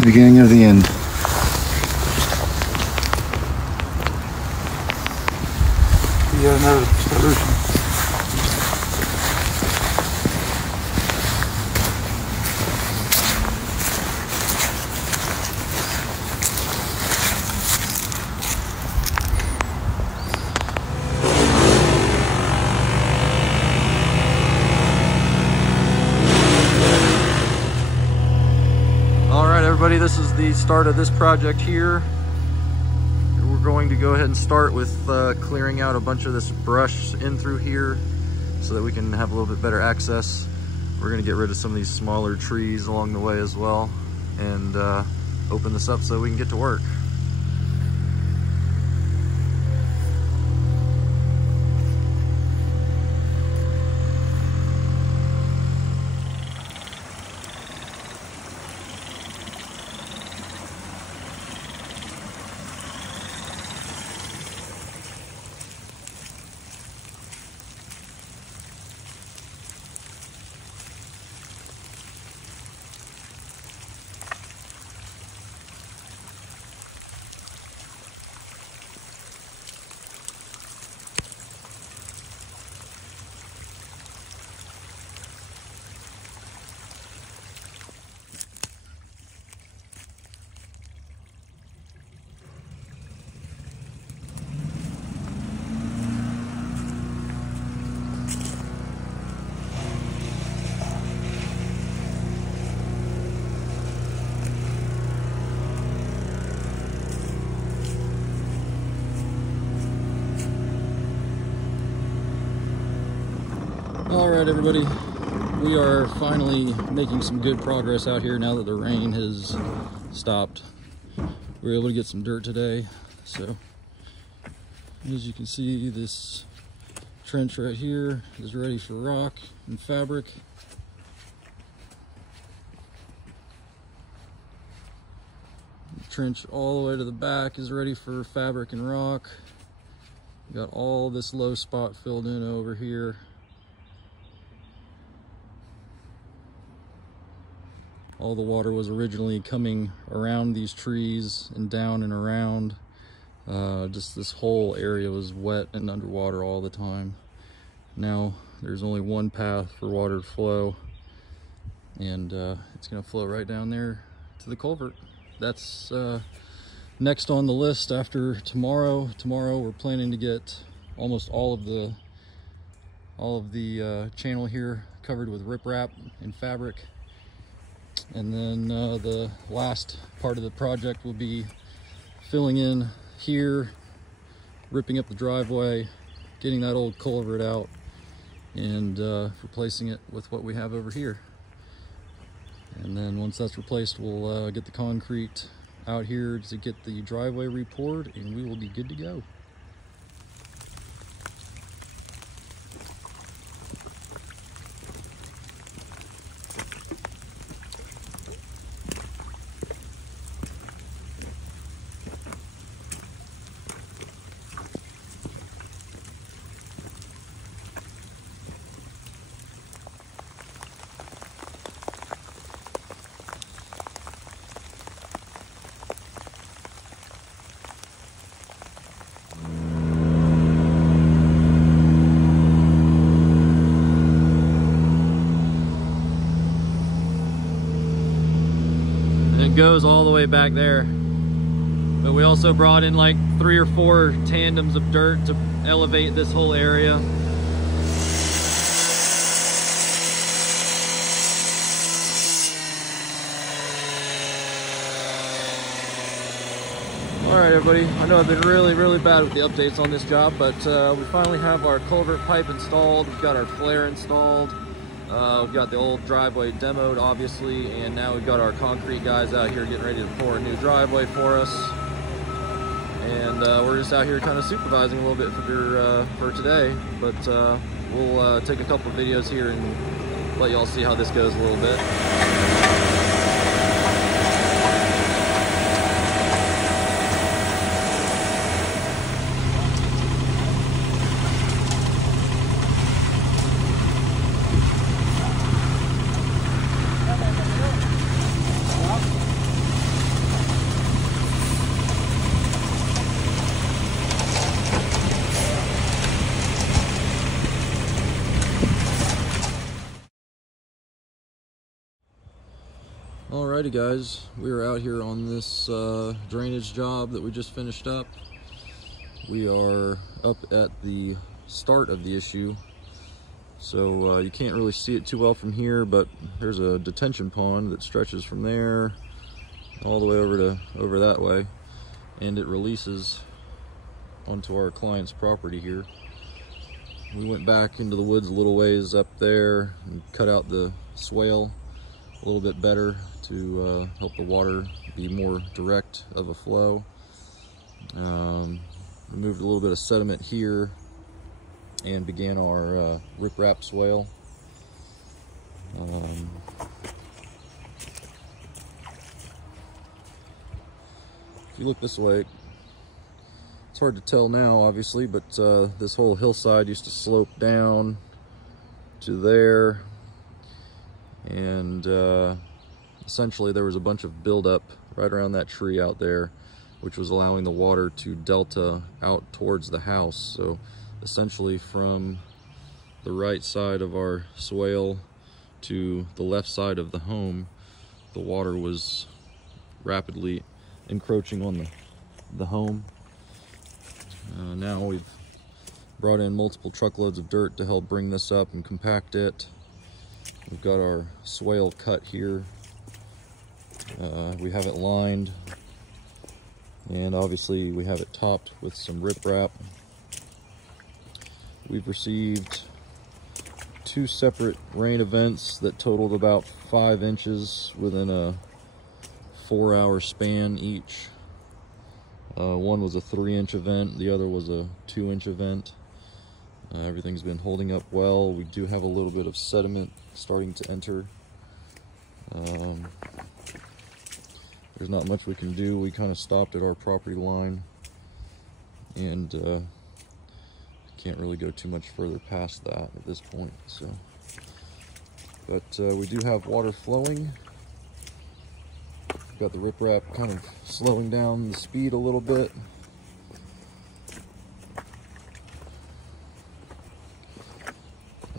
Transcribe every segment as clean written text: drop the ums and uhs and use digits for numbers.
The beginning of the end. Yeah, another solution. Alright everybody, this is the start of this project here. We're going to go ahead and start with clearing out a bunch of this brush in through here so that we can have a little bit better access. We're going to get rid of some of these smaller trees along the way as well and open this up so we can get to work. Alright everybody, we are finally making some good progress out here now that the rain has stopped. We were able to get some dirt today, so as you can see, this trench right here is ready for rock and fabric. The trench all the way to the back is ready for fabric and rock. We got all this low spot filled in over here. All the water was originally coming around these trees and down and around. Just this whole area was wet and underwater all the time. Now there's only one path for water to flow, and it's gonna flow right down there to the culvert. That's next on the list after tomorrow. Tomorrow we're planning to get almost all of the channel here covered with riprap and fabric. And then the last part of the project will be filling in here, ripping up the driveway, getting that old culvert out, and replacing it with what we have over here. And then once that's replaced, we'll get the concrete out here to get the driveway repoured, and we will be good to go. It goes all the way back there, but we also brought in like 3 or 4 tandems of dirt to elevate this whole area. Alright everybody, I know I've been really bad with the updates on this job, but we finally have our culvert pipe installed, we've got our flare installed. We've got the old driveway demoed, obviously, and now we've got our concrete guys out here getting ready to pour a new driveway for us. And we're just out here kind of supervising a little bit for today, but we'll take a couple of videos here and let y'all see how this goes a little bit. Alrighty guys, we are out here on this drainage job that we just finished up. We are up at the start of the issue, so you can't really see it too well from here, but there's a detention pond that stretches from there all the way over that way, and it releases onto our client's property here. We went back into the woods a little ways up there and cut out the swale a little bit better to help the water be more direct of a flow. Removed a little bit of sediment here and began our riprap swale. If you look this way, it's hard to tell now obviously, but this whole hillside used to slope down to there, and essentially there was a bunch of buildup right around that tree out there, which was allowing the water to delta out towards the house. So essentially from the right side of our swale to the left side of the home, the water was rapidly encroaching on the home. Now we've brought in multiple truckloads of dirt to help bring this up and compact it. We've got our swale cut here. We have it lined, and obviously we have it topped with some riprap. We've received 2 separate rain events that totaled about 5 inches within a 4-hour span each. One was a 3-inch event, the other was a 2-inch event. Everything's been holding up well. We do have a little bit of sediment starting to enter. There's not much we can do. We kind of stopped at our property line, and can't really go too much further past that at this point. So, but we do have water flowing. We've got the riprap kind of slowing down the speed a little bit.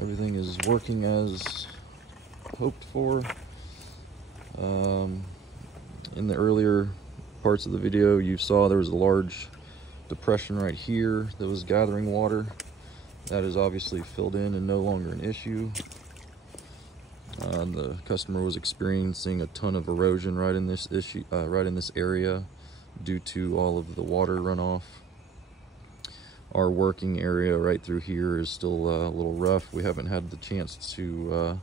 Everything is working as hoped for. In the earlier parts of the video, you saw there was a large depression right here that was gathering water. That is obviously filled in and no longer an issue. The customer was experiencing a ton of erosion right in this area due to all of the water runoff. Our working area right through here is still a little rough. We haven't had the chance to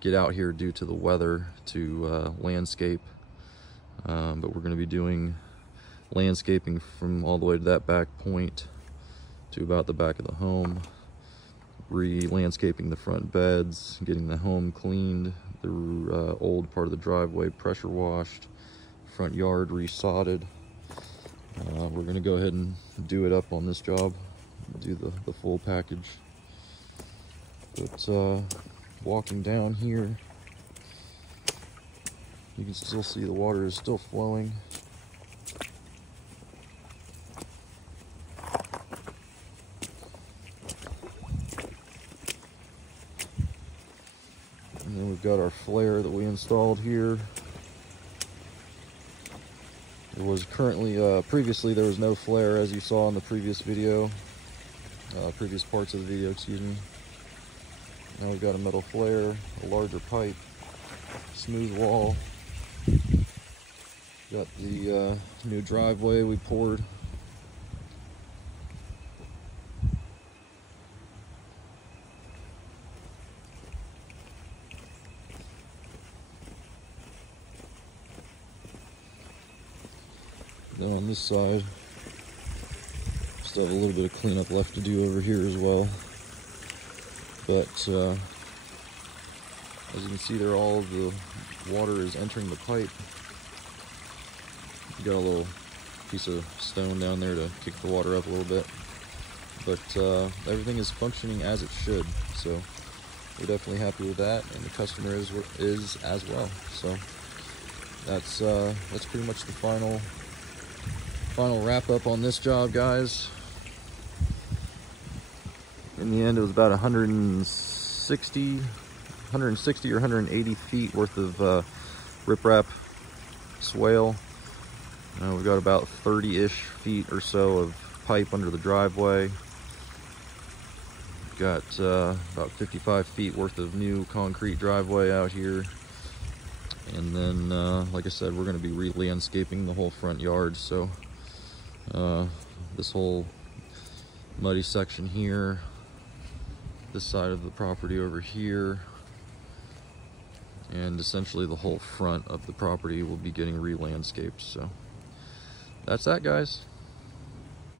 get out here due to the weather to landscape, but we're going to be doing landscaping from all the way to that back point to about the back of the home, re-landscaping the front beds, getting the home cleaned, the old part of the driveway pressure washed, front yard re-sodded. We're going to go ahead and do it up on this job, do the full package. But walking down here, you can still see the water is still flowing. And then we've got our flare that we installed here. There was currently, previously there was no flare, as you saw in the previous video, previous parts of the video, excuse me. Now we've got a metal flare, a larger pipe, smooth wall. Got the new driveway we poured. Then on this side, still have a little bit of cleanup left to do over here as well. But as you can see there, all of the water is entering the pipe. You got a little piece of stone down there to kick the water up a little bit. But everything is functioning as it should. So we're definitely happy with that, and the customer is as well. So that's pretty much the final wrap up on this job, guys. In the end, it was about 160 or 180 feet worth of riprap swale. We've got about 30-ish feet or so of pipe under the driveway. Got about 55 feet worth of new concrete driveway out here. And then, like I said, we're going to be re-landscaping the whole front yard. So this whole muddy section here, this side of the property over here, and essentially the whole front of the property will be getting re-landscaped. So that's that, guys.